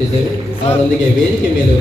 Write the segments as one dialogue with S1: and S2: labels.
S1: ಆಹ್ವಾನಿಸಿದ್ದೇವೆ ಅವರೊಂದಿಗೆ ವೇದಿಕೆ ಮೇಲೆ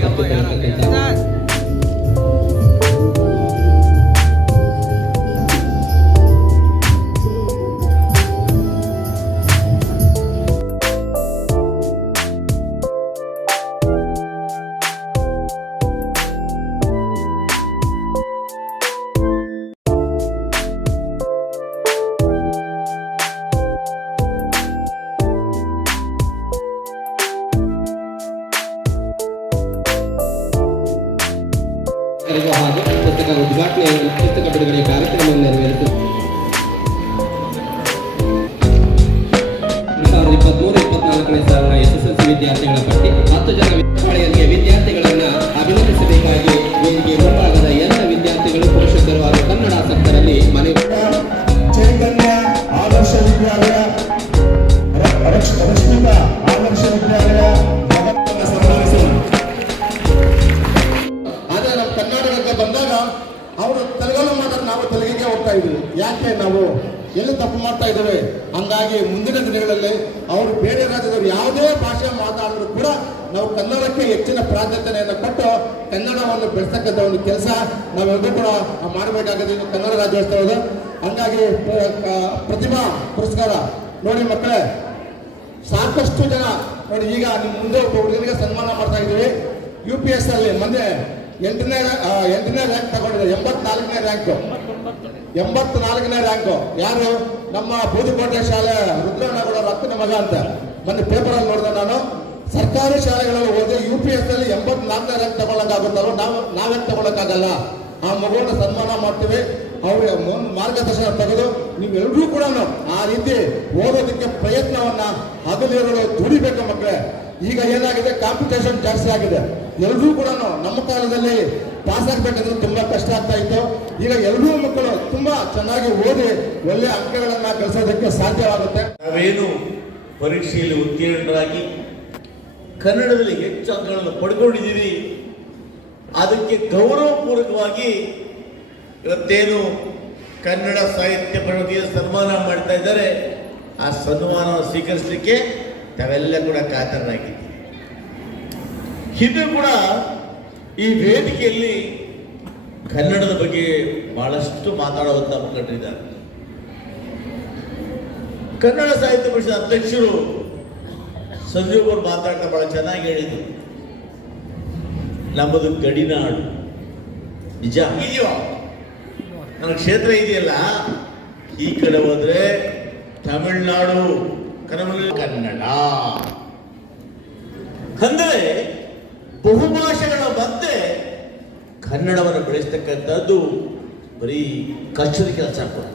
S1: ಉದ್ಘಾಟನೆ ಪುಸ್ತಕ ಕಾರ್ಯಕ್ರಮವನ್ನು ನೆರವೇರಿತು ಎರಡು ಸಾವಿರದ ಇಪ್ಪತ್ತ್ಮೂರು ಇಪ್ಪತ್ನಾಲ್ಕನೇ ಸಾಲಿನ ಎಸ್ ವಿದ್ಯಾರ್ಥಿಗಳ ಪಟ್ಟಿ. ಹತ್ತು ಜನ
S2: ತೆಲುಗಿಗೆ ಇದ್ದೀವಿ ಯಾಕೆ ನಾವು ಎಲ್ಲಿ ತಪ್ಪು ಮಾಡ್ತಾ ಇದ್ದೇವೆ? ಹಂಗಾಗಿ ಮುಂದಿನ ದಿನಗಳಲ್ಲಿ ಅವರು ಬೇರೆ ರಾಜ್ಯದವರು ಯಾವುದೇ ಭಾಷೆ ಮಾತಾಡಿದ್ರು ಕೂಡ ನಾವು ಕನ್ನಡಕ್ಕೆ ಹೆಚ್ಚಿನ ಪ್ರಾಧಾನ್ಯತೆಯನ್ನು ಕೊಟ್ಟು ಕನ್ನಡವನ್ನು ಬೆಳೆಸತಕ್ಕಂಥ ಒಂದು ಕೆಲಸ ನಾವೆಲ್ಲರೂ ಕೂಡ ಮಾಡಬೇಕಾಗಿದೆ ಕನ್ನಡ ರಾಜ್ಯೋತ್ಸವದ. ಹಂಗಾಗಿ ಪ್ರತಿಭಾ ಪುರಸ್ಕಾರ. ನೋಡಿ ಮಕ್ಕಳೇ, ಸಾಕಷ್ಟು ಜನ ನೋಡಿ ಈಗ ನಿಮ್ಮ ಮುಂದೆ ಒಬ್ಬ ಹುಡುಗನಿಗೆ ಸನ್ಮಾನ ಮಾಡ್ತಾ ಇದ್ದೀವಿ. ಯು ಪಿ ಎಸ್ ಅಲ್ಲಿ ಮೊನ್ನೆ ಎಂಟನೇ ಎಂಟನೇ ರ್ಯಾಂಕ್ ತಗೊಂಡಿದೆ, ಎಂಬತ್ನಾಲ್ಕನೇ ರ್ಯಾಂಕ್. ಎಂಬತ್ನಾಲ್ಕನೇ ರ್ಯಾಂಕು ಯಾರು? ನಮ್ಮ ಬೂದುಕೋಟೆ ಶಾಲೆ ರುದ್ರಣ್ಣಗೌಡ ಅಕ್ಕನ ಮಗ ಅಂತ. ಮೊನ್ನೆ ಪೇಪರ್ ಅಲ್ಲಿ ನೋಡಿದೆ ನಾನು. ಸರ್ಕಾರಿ ಶಾಲೆಗಳಲ್ಲಿ ಓದಿ ಯು ಪಿ ಎಸ್ ಅಲ್ಲಿ ಎಂಬತ್ನಾಲ್ಕನೇ ರ್ಯಾಂಕ್ ತಗೊಳಕ್ಕಾಗುತ್ತಲ್ಲ ನಾವು ನಾವೇ ತಗೊಳಕ್ಕಾಗಲ್ಲ ಆ ಮಗುವನ್ನ ಸನ್ಮಾನ ಮಾಡ್ತೀವಿ. ಅವ್ರ ಮಾರ್ಗದರ್ಶನ ತೆಗೆದು ನೀವೆಲ್ಲರೂ ಕೂಡ ಆ ರೀತಿ ಓದೋದಕ್ಕೆ ಪ್ರಯತ್ನವನ್ನ ಹಗಲಿರೋ ದುಡಿಬೇಕು ಮಕ್ಕಳೇ. ಈಗ ಏನಾಗಿದೆ? ಕಾಂಪಿಟೇಷನ್ ಜಾಸ್ತಿ ಆಗಿದೆ. ಎಲ್ಲರೂ ಕೂಡ ನಮ್ಮ ಕಾಲದಲ್ಲಿ ಪಾಸ್ ಆಗ್ಬೇಕಂದ್ರೆ ತುಂಬಾ ಕಷ್ಟ ಆಗ್ತಾ ಇತ್ತು. ಈಗ ಎಲ್ಲರೂ ಚೆನ್ನಾಗಿ ಓದಿ ಒಳ್ಳೆ ಅಂಕಗಳನ್ನ ಗಳಿಸೋದಕ್ಕೆ ಸಾಧ್ಯವಾಗುತ್ತೆ.
S3: ನಾವೇನು ಪರೀಕ್ಷೆಯಲ್ಲಿ ಉತ್ತೀರ್ಣರಾಗಿ ಕನ್ನಡದಲ್ಲಿ ಹೆಚ್ಚು ಅಂಕಗಳನ್ನು ಪಡ್ಕೊಂಡಿದ್ದೀವಿ. ಅದಕ್ಕೆ ಗೌರವಪೂರ್ವಕವಾಗಿ ಇವತ್ತೇನು ಕನ್ನಡ ಸಾಹಿತ್ಯ ಪರಿಷತ್ತಿಗೆ ಸನ್ಮಾನ ಮಾಡ್ತಾ ಇದ್ದಾರೆ. ಆ ಸನ್ಮಾನವನ್ನು ಸ್ವೀಕರಿಸಲಿಕ್ಕೆ ತಾವೆಲ್ಲ ಕೂಡ ಕಾತರರಾಗಿದ್ದೀವಿ ಇದು ಕೂಡ ಈ ವೇದಿಕೆಯಲ್ಲಿ ಕನ್ನಡದ ಬಗ್ಗೆ ಬಹಳಷ್ಟು ಮಾತಾಡುವಂತ ಮುಖಂಡರಿದ್ದಾರೆ ಕನ್ನಡ ಸಾಹಿತ್ಯ ಪರಿಷತ್ ಅಧ್ಯಕ್ಷರು ಸಂಜೀವ್ ಅವರು ಮಾತಾಡ್ತಾ ಬಹಳ ಚೆನ್ನಾಗಿ ಹೇಳಿದ್ರು. ನಮ್ಮದು ಗಡಿನಾಡು. ನಿಜ? ಇದೆಯೋ? ನನ್ನ ಕ್ಷೇತ್ರ ಇದೆಯಲ್ಲ? ಈ ಕಡೆ ಹೋದ್ರೆ ತಮಿಳ್ನಾಡು ಕನ್ನಡ ಕನ್ನಡ. ಅಂದರೆ ಬಹುಭಾಷೆಗಳ ಮಧ್ಯೆ ಕನ್ನಡವನ್ನು ಬೆಳೆಸ್ತಕ್ಕಂಥದ್ದು ಬರೀ ಕಷ್ಟದ ಕೆಲಸ ಕೂಡ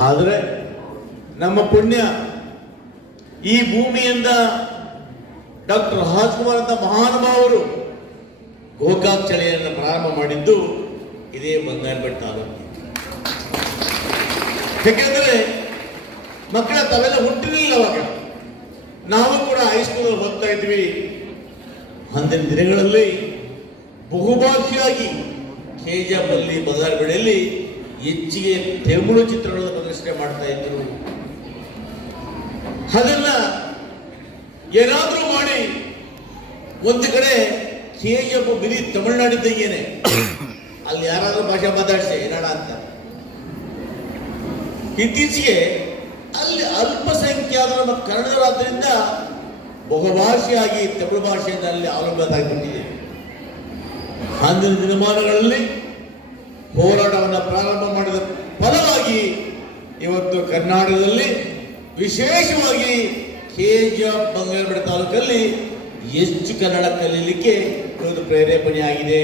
S3: ಆದರೆ ನಮ್ಮ ಪುಣ್ಯ ಈ ಭೂಮಿಯಿಂದ ಡಾಕ್ಟರ್ ರಾಜ್ಕುಮಾರ್ ಅಂತ ಮಹಾನುಭಾವರು ಗೋಕಾಕ್ ಚಳಿಯನ್ನು ಪ್ರಾರಂಭ ಮಾಡಿದ್ದು ಇದೇ ಬಂಗಾರಪೇಟೆ ತಾಲೂಕು ಯಾಕೆಂದ್ರೆ ಮಕ್ಕಳ ತಾವೆಲ್ಲ ಹುಟ್ಟಿರಲಿಲ್ಲ ಅವಾಗ. ನಾವು ಕೂಡ ಹೈಸ್ಕೂಲ್ ಹೋಗ್ತಾ ಇದ್ವಿ. ಅಂದಿನ ದಿನಗಳಲ್ಲಿ ಬಹುಭಾಷೆಯಾಗಿ ಕೆ ಜಿ ಎಫ್ ಅಲ್ಲಿ ಹೆಚ್ಚಿಗೆ ತೆಮಿಳು ಚಿತ್ರಗಳನ್ನು ಪ್ರದರ್ಶನ ಮಾಡ್ತಾ ಇದ್ರು. ಅದನ್ನ ಏನಾದರೂ ಮಾಡಿ ಒಂದು ಕಡೆ ಕೆ ಜಿ ಎಫ್ ಅಲ್ಲಿ ಯಾರಾದರೂ ಭಾಷೆ ಮಾತಾಡಿಸಿ ಏನಾಡ ಅಂತ. ಇತ್ತೀಚೆಗೆ ಅಲ್ಲಿ ಅಲ್ಪಸಂಖ್ಯಾತ ನಮ್ಮ ಕನ್ನಡರಾದ್ರಿಂದ ಬಹುಭಾಷೆಯಾಗಿ ತಮಿಳು ಭಾಷೆಯಿಂದ ಅಲ್ಲಿ ಅವಲಂಬಿತರಾಗಿಬಿಟ್ಟಿದೆ. ಅಂದಿನ ದಿನಮಾನಗಳಲ್ಲಿ ಹೋರಾಟವನ್ನು ಪ್ರಾರಂಭ ಮಾಡಿದ ಫಲವಾಗಿ ಇವತ್ತು ಕರ್ನಾಟಕದಲ್ಲಿ ವಿಶೇಷವಾಗಿ ಕೆ ಜಿ ಎಫ್ ಬಂಗಾರಪೇಟೆ ತಾಲೂಕಲ್ಲಿ ಹೆಚ್ಚು ಕನ್ನಡ ಕಲೀಲಿಕ್ಕೆ ಒಂದು ಪ್ರೇರೇಪಣೆಯಾಗಿದೆ.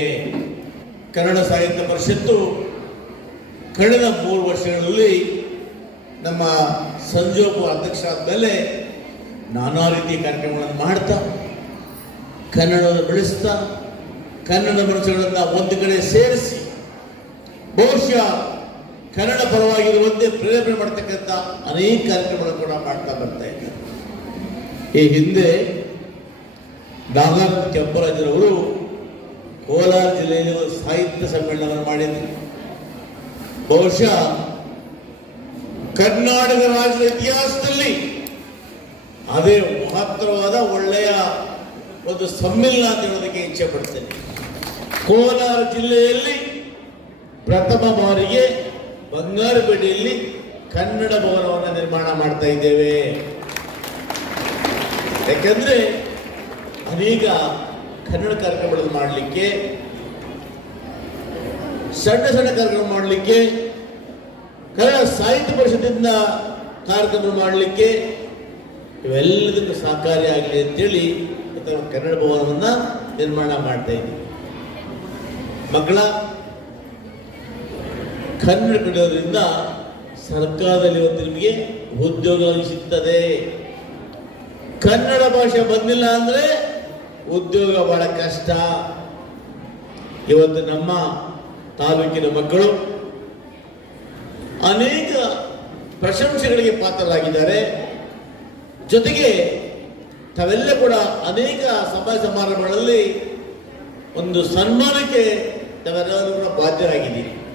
S3: ಕನ್ನಡ ಸಾಹಿತ್ಯ ಪರಿಷತ್ತು ಕಳೆದ ಮೂರು ವರ್ಷಗಳಲ್ಲಿ ನಮ್ಮ ಸಂಜೋಪ ಅಧ್ಯಕ್ಷ ಆದಮೇಲೆ ನಾನಾ ರೀತಿಯ ಕಾರ್ಯಕ್ರಮಗಳನ್ನು ಮಾಡ್ತಾ, ಕನ್ನಡವನ್ನು ಬೆಳೆಸ್ತಾ, ಕನ್ನಡ ಮನಸ್ಸುಗಳನ್ನು ಒಂದು ಕಡೆ ಸೇರಿಸಿ ಬಹುಶಃ ಕನ್ನಡ ಪರವಾಗಿರುವಂತೆ ಪ್ರೇರಣೆ ಮಾಡ್ತಕ್ಕಂಥ ಅನೇಕ ಕಾರ್ಯಕ್ರಮಗಳು ಕೂಡ ಮಾಡ್ತಾ ಬರ್ತಾ ಇದ್ದಾರೆ ಈ ಹಿಂದೆ ದಾದಾ ಕೆಂಪರಾಜರವರು ಕೋಲಾರ ಜಿಲ್ಲೆಯಲ್ಲಿ ಒಂದು ಸಾಹಿತ್ಯ ಸಮ್ಮೇಳನವನ್ನು ಮಾಡಿದ್ರು. ಬಹುಶಃ ಕರ್ನಾಟಕ ರಾಜ್ಯದ ಇತಿಹಾಸದಲ್ಲಿ ಅದೇ ಮಹತ್ತರವಾದ ಒಳ್ಳೆಯ ಒಂದು ಸಮ್ಮಿಲನ ಅಂತ ಹೇಳೋದಕ್ಕೆ ಇಚ್ಛೆ ಪಡ್ತೇನೆ. ಕೋಲಾರ ಜಿಲ್ಲೆಯಲ್ಲಿ ಪ್ರಥಮ ಬಾರಿಗೆ ಬಂಗಾರಪೇಟೆಯಲ್ಲಿ ಕನ್ನಡ ಭವನವನ್ನು ನಿರ್ಮಾಣ ಮಾಡ್ತಾ ಇದ್ದೇವೆ. ಯಾಕಂದ್ರೆ ಅನೇಕ ಕನ್ನಡ ಕಾರ್ಯಕ್ರಮಗಳನ್ನು ಮಾಡಲಿಕ್ಕೆ, ಸಣ್ಣ ಸಣ್ಣ ಕಾರ್ಯಕ್ರಮ ಮಾಡಲಿಕ್ಕೆ ಕನ್ನಡ ಸಾಹಿತ್ಯ ಪರಿಷತ್ತಿನ ಕಾರ್ಯಕ್ರಮ ಮಾಡಲಿಕ್ಕೆ ಇವೆಲ್ಲದಕ್ಕೂ ಸಹಕಾರಿಯಾಗಲಿ ಅಂತೇಳಿ ಕನ್ನಡ ಭವನವನ್ನು ನಿರ್ಮಾಣ ಮಾಡ್ತಾ ಇದ್ದೀವಿ. ಮಕ್ಕಳ ಕನ್ನಡ ಕಲಿಯೋದ್ರಿಂದ ಸರ್ಕಾರದಲ್ಲಿ ಇವತ್ತು ನಿಮಗೆ ಉದ್ಯೋಗ ಸಿಗ್ತದೆ. ಕನ್ನಡ ಭಾಷೆ ಬಂದಿಲ್ಲ ಅಂದ್ರೆ ಉದ್ಯೋಗ ಬಹಳ ಕಷ್ಟ. ಇವತ್ತು ನಮ್ಮ ತಾಲೂಕಿನ ಮಕ್ಕಳು ಅನೇಕ ಪ್ರಶಂಸೆಗಳಿಗೆ ಪಾತ್ರರಾಗಿದ್ದಾರೆ. ಜೊತೆಗೆ ತಾವೆಲ್ಲ ಕೂಡ ಅನೇಕ ಸಭಾ ಸಮಾರಂಭಗಳಲ್ಲಿ ಒಂದು ಸನ್ಮಾನಕ್ಕೆ ತಾವೆಲ್ಲರೂ ಕೂಡ ಬಾಧ್ಯರಾಗಿದ್ದೀರಿ.